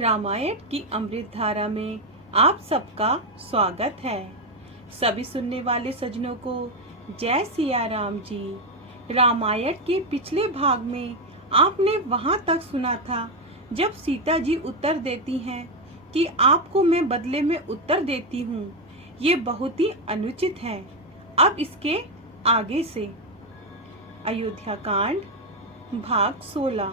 रामायण की अमृत धारा में आप सबका स्वागत है। सभी सुनने वाले सज्जनों को जय सिया राम जी। रामायण के पिछले भाग में आपने वहां तक सुना था जब सीता जी उत्तर देती हैं कि आपको मैं बदले में उत्तर देती हूँ, ये बहुत ही अनुचित है। अब इसके आगे से अयोध्या कांड भाग 16।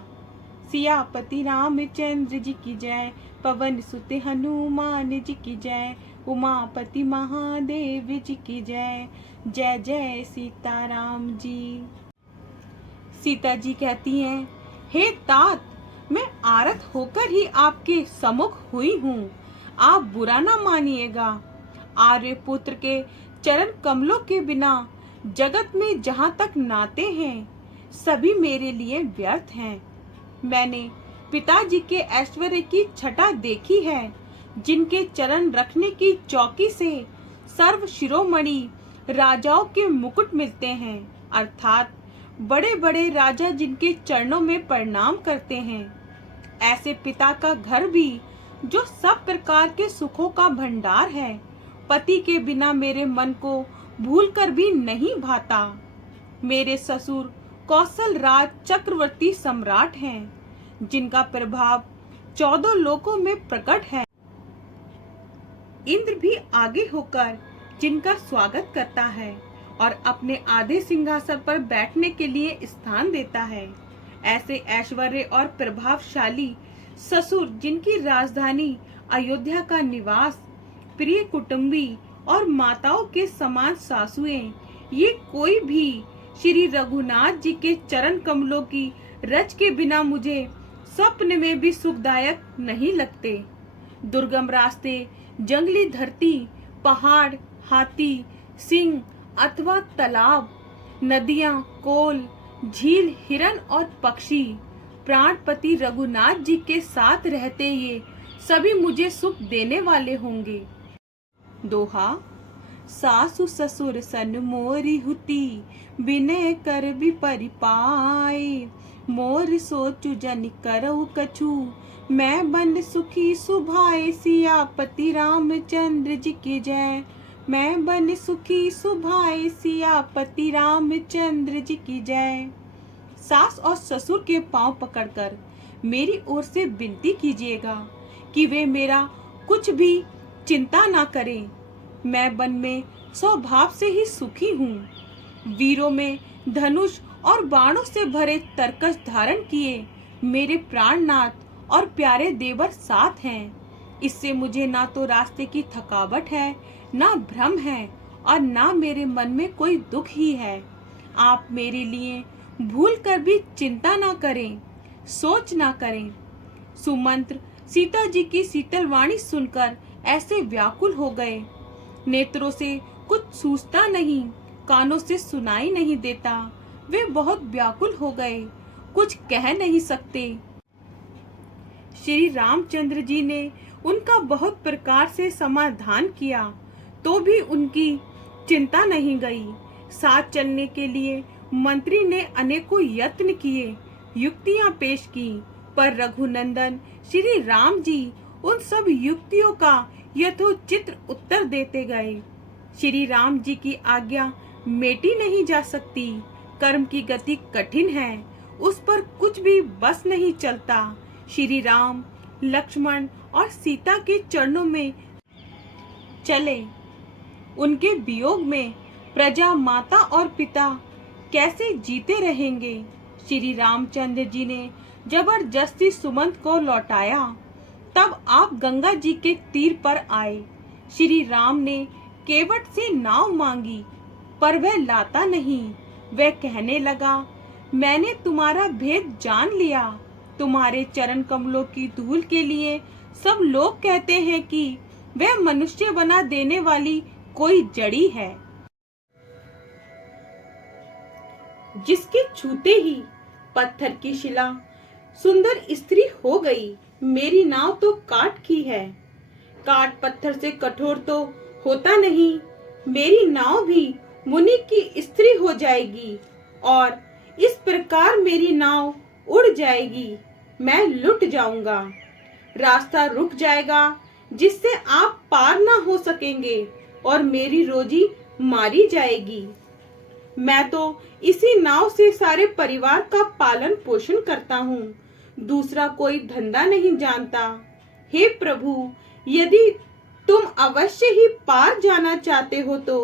सियापति रामचंद्र जी की जय, पवन सुत हनुमान जी की जय, उमापति महादेव जी की जय, जय जय सीताराम जी। सीता जी कहती हैं, हे तात, मैं आरत होकर ही आपके सम्मुख हुई हूँ, आप बुरा ना मानिएगा। आर्य पुत्र के चरण कमलों के बिना जगत में जहाँ तक नाते हैं, सभी मेरे लिए व्यर्थ हैं। मैंने पिताजी के ऐश्वर्य की छटा देखी है, जिनके चरण रखने की चौकी से सर्व शिरोमणि राजाओं के मुकुट मिलते हैं, अर्थात बड़े बड़े राजा जिनके चरणों में प्रणाम करते हैं। ऐसे पिता का घर भी, जो सब प्रकार के सुखों का भंडार है, पति के बिना मेरे मन को भूलकर भी नहीं भाता। मेरे ससुर कौशल राज चक्रवर्ती सम्राट हैं, जिनका प्रभाव 14 लोकों में प्रकट है। इंद्र भी आगे होकर जिनका स्वागत करता है और अपने आधे सिंहासन पर बैठने के लिए स्थान देता है। ऐसे ऐश्वर्य और प्रभावशाली ससुर, जिनकी राजधानी अयोध्या का निवास, प्रिय कुटुंबी और माताओं के समान सासुएं, ये कोई भी श्री रघुनाथ जी के चरण कमलों की रज के बिना मुझे स्वप्न में भी सुखदायक नहीं लगते। दुर्गम रास्ते, जंगली धरती, पहाड़, हाथी, सिंह अथवा तालाब, नदियां, कोल, झील, हिरन और पक्षी, प्राणपति रघुनाथ जी के साथ रहते ये सभी मुझे सुख देने वाले होंगे। दोहा, सासु ससुर सन मोरी हुती, बिनय कर भी परिपाय, मोर सोचु जन करऊ कछु, मैं बन सुखी सुभाए, सियापति रामचंद्र जी की जय, मैं बन सुखी सुभाए, सियापति रामचंद्र जी की जय। सास और ससुर के पांव पकड़कर मेरी ओर से विनती कीजिएगा कि वे मेरा कुछ भी चिंता ना करें। मैं वन में स्वभाव से ही सुखी हूँ। वीरों में धनुष और बाणों से भरे तरकश धारण किए मेरे प्राणनाथ और प्यारे देवर साथ हैं। इससे मुझे ना तो रास्ते की थकावट है, ना भ्रम है और ना मेरे मन में कोई दुख ही है। आप मेरे लिए भूल कर भी चिंता ना करें, सोच ना करें। सुमंत्र सीता जी की शीतल वाणी सुनकर ऐसे व्याकुल हो गए। नेत्रों से कुछ सूझता नहीं, कानों से सुनाई नहीं देता। वे बहुत व्याकुल हो गए, कुछ कह नहीं सकते। श्री रामचंद्र जी ने उनका बहुत प्रकार से समाधान किया, तो भी उनकी चिंता नहीं गई। साथ चलने के लिए मंत्री ने अनेकों यत्न किए, युक्तियां पेश की, पर रघुनंदन श्री राम जी उन सब युक्तियों का यथोचित उत्तर देते गए। श्री राम जी की आज्ञा मेटी नहीं जा सकती। कर्म की गति कठिन है, उस पर कुछ भी बस नहीं चलता। श्री राम, लक्ष्मण और सीता के चरणों में चले। उनके वियोग में प्रजा, माता और पिता कैसे जीते रहेंगे। श्री रामचंद्र जी ने जबरदस्ती सुमंत को लौटाया। तब आप गंगा जी के तीर पर आए। श्री राम ने केवट से नाव मांगी, पर वह लाता नहीं। वह कहने लगा, मैंने तुम्हारा भेद जान लिया। तुम्हारे चरण कमलों की धूल के लिए सब लोग कहते हैं कि वह मनुष्य बना देने वाली कोई जड़ी है, जिसके छूते ही पत्थर की शिला सुंदर स्त्री हो गई। मेरी नाव तो काठ की है, काठ पत्थर से कठोर तो होता नहीं। मेरी नाव भी मुनि की स्त्री हो जाएगी और इस प्रकार मेरी नाव उड़ जाएगी, मैं लुट जाऊंगा। रास्ता रुक जाएगा जिससे आप पार ना हो सकेंगे और मेरी रोजी मारी जाएगी। मैं तो इसी नाव से सारे परिवार का पालन पोषण करता हूँ, दूसरा कोई धंधा नहीं जानता। हे प्रभु, यदि तुम अवश्य ही पार जाना चाहते हो तो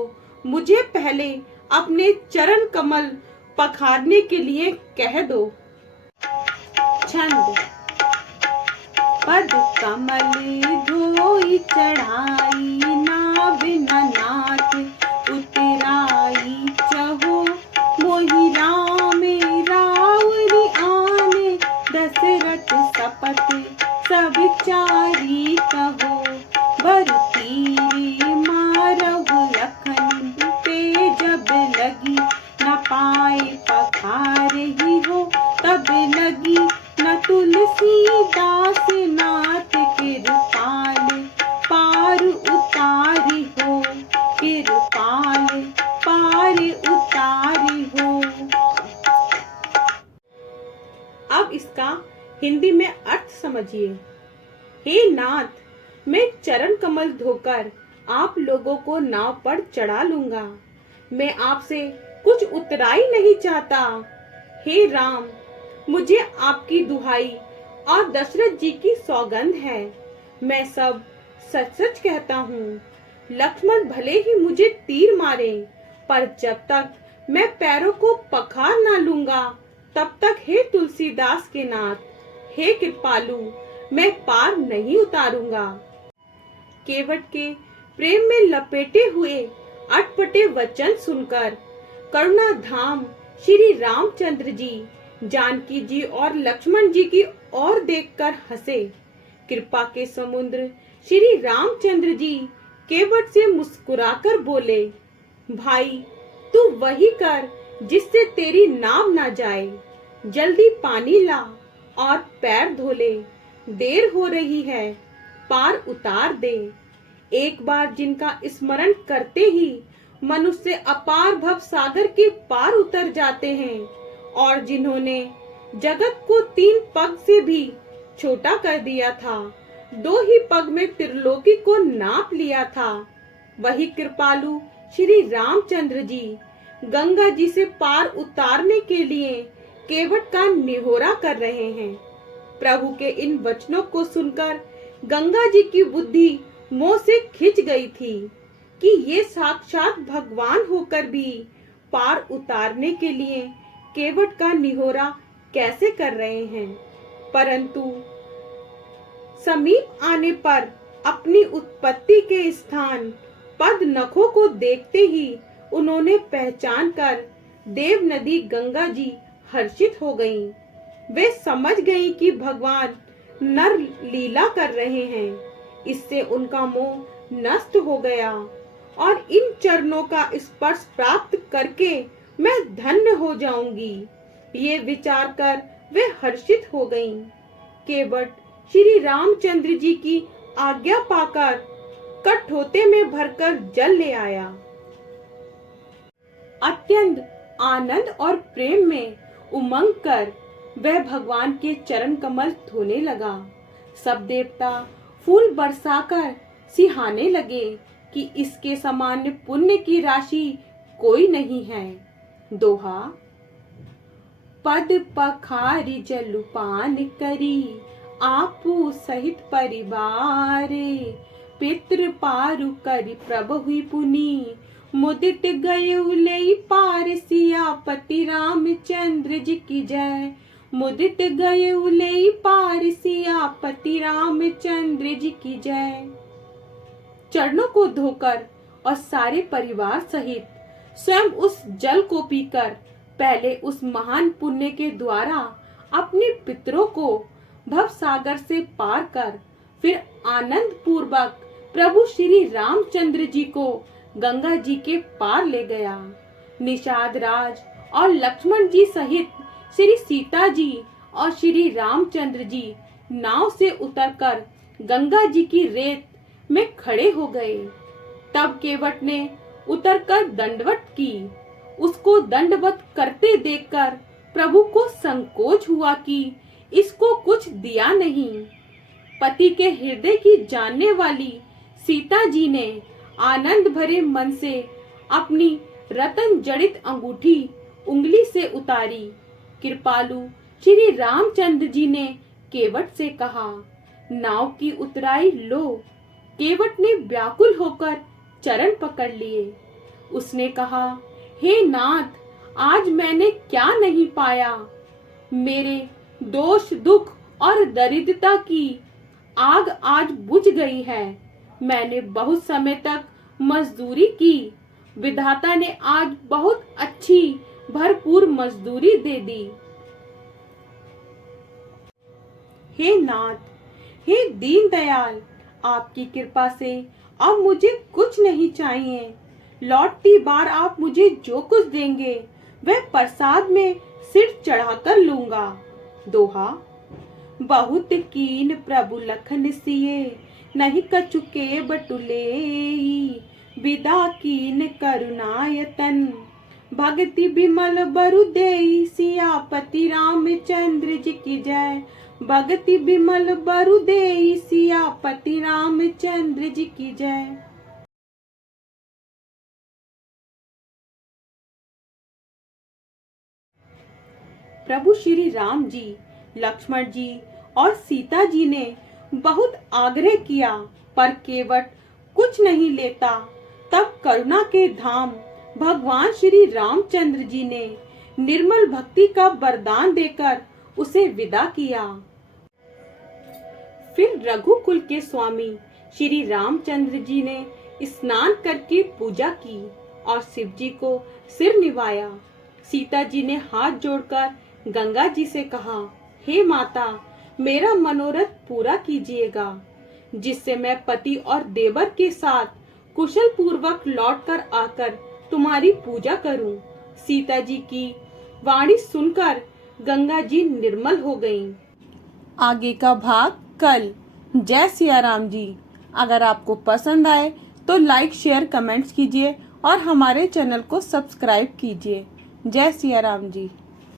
मुझे पहले अपने चरण कमल पखारने के लिए कह दो। छंद। पद कमल धोई चढ़ाई, नाव नाथ उतराई, चहो मोहि राम रावरी आने, दशरथ सपथ सब चारी कहो, बर तीर मारहु लखन पे जब लगी, न पाए पखारहि हो तब लगी, न तुलसीदास नाथ कृपाल पार उतारी हो, कृपाल पार उतारी हो। अब इसका हिंदी में अर्थ समझिए। हे नाथ, मैं चरण कमल धोकर आप लोगों को नाव पर चढ़ा लूंगा। मैं आपसे कुछ उतराई नहीं चाहता। हे राम, मुझे आपकी दुहाई और दशरथ जी की सौगंध है, मैं सब सच सच कहता हूँ। लक्ष्मण भले ही मुझे तीर मारे, पर जब तक मैं पैरों को पखार ना लूंगा तब तक हे तुलसीदास के नाथ, हे कृपालु, मैं पार नहीं उतारूंगा। केवट के प्रेम में लपेटे हुए अटपटे वचन सुनकर करुणा धाम श्री रामचंद्र जी जानकी जी और लक्ष्मण जी की ओर देखकर हंसे। कृपा के समुद्र श्री रामचंद्र जी केवट से मुस्कुराकर बोले, भाई तू वही कर जिससे तेरी नाव ना जाए। जल्दी पानी ला और पैर धो ले, देर हो रही है, पार उतार दे। एक बार जिनका स्मरण करते ही मनुष्य अपार भव सागर के पार उतर जाते हैं, और जिन्होंने जगत को 3 पग से भी छोटा कर दिया था, 2 ही पग में त्रिलोकी को नाप लिया था, वही कृपालु श्री रामचंद्र जी गंगा जी से पार उतारने के लिए केवट का निहोरा कर रहे हैं। प्रभु के इन वचनों को सुनकर गंगा जी की बुद्धि मोह से खिंच गई थी कि ये साक्षात भगवान होकर भी पार उतारने के लिए केवट का निहोरा कैसे कर रहे हैं। परंतु समीप आने पर अपनी उत्पत्ति के स्थान पद नखों को देखते ही उन्होंने पहचान कर देव नदी गंगा जी हर्षित हो गईं। वे समझ गईं कि भगवान नर लीला कर रहे हैं। इससे उनका मोह नष्ट हो गया और इन चरणों का स्पर्श प्राप्त करके मैं धन्य हो जाऊंगी, ये विचार कर वे हर्षित हो गईं। केवट श्री रामचंद्र जी की आज्ञा पाकर कठोते में भरकर जल ले आया। अत्यंत आनंद और प्रेम में उमंग कर वह भगवान के चरण कमल धोने लगा। सब देवता फूल बरसाकर सिहाने लगे कि इसके समान पुण्य की राशि कोई नहीं है। दोहा। पद पखारी जलपान करी, आपू सहित परिवार, पितृ पारु करी प्रभु हुई पुनी, मुदित गए उलई पार, सियापति रामचंद्र जी की जय। मुदित गए उलई पार, सियापति रामचंद्र जी की जय। चरणों को धोकर और सारे परिवार सहित स्वयं उस जल को पीकर पहले उस महान पुण्य के द्वारा अपने पितरों को भव सागर से पार कर फिर आनंद पूर्वक प्रभु श्री रामचंद्र जी को गंगा जी के पार ले गया। निषाद राज और लक्ष्मण जी सहित श्री सीता जी और श्री रामचंद्र जी नाव से उतरकर गंगा जी की रेत में खड़े हो गए। तब केवट ने उतरकर दंडवत की। उसको दंडवत करते देखकर प्रभु को संकोच हुआ कि इसको कुछ दिया नहीं। पति के हृदय की जानने वाली सीता जी ने आनंद भरे मन से अपनी रतन जड़ित अंगूठी उंगली से उतारी। कृपालु श्री रामचंद्र जी ने केवट से कहा, नाव की उतराई लो। केवट ने व्याकुल होकर चरण पकड़ लिए। उसने कहा, हे नाथ, आज मैंने क्या नहीं पाया। मेरे दोष दुख और दरिद्रता की आग आज बुझ गई है। मैंने बहुत समय तक मजदूरी की। विधाता ने आज बहुत अच्छी भरपूर मजदूरी दे दी। हे नाथ, हे दीनदयाल, आपकी कृपा से अब मुझे कुछ नहीं चाहिए। लौटती बार आप मुझे जो कुछ देंगे वह प्रसाद में सिर चढ़ाकर लूंगा। दोहा। बहुत कीन प्रभु लखन सिए, नहीं कछुके बटुले। विदा कीन करुणायतन, भगति बिमल बरु देई। सियापति रामचंद्र जी की जय। भगति बिमल बरु देई। सियापति रामचंद्र जी की जय। प्रभु श्री राम जी, लक्ष्मण जी और सीता जी ने बहुत आग्रह किया, पर केवट कुछ नहीं लेता। तब करुणा के धाम भगवान श्री रामचंद्र जी ने निर्मल भक्ति का वरदान देकर उसे विदा किया। फिर रघुकुल के स्वामी श्री रामचंद्र जी ने स्नान करके पूजा की और शिव जी को सिर निवाया। सीता जी ने हाथ जोड़कर गंगा जी से कहा, हे माता, मेरा मनोरथ पूरा कीजिएगा, जिससे मैं पति और देवर के साथ कुशल पूर्वक लौटकर आकर तुम्हारी पूजा करूं। सीता जी की वाणी सुनकर गंगा जी निर्मल हो गईं। आगे का भाग कल। जय सिया राम जी। अगर आपको पसंद आए तो लाइक, शेयर, कमेंट्स कीजिए और हमारे चैनल को सब्सक्राइब कीजिए। जय सिया राम जी।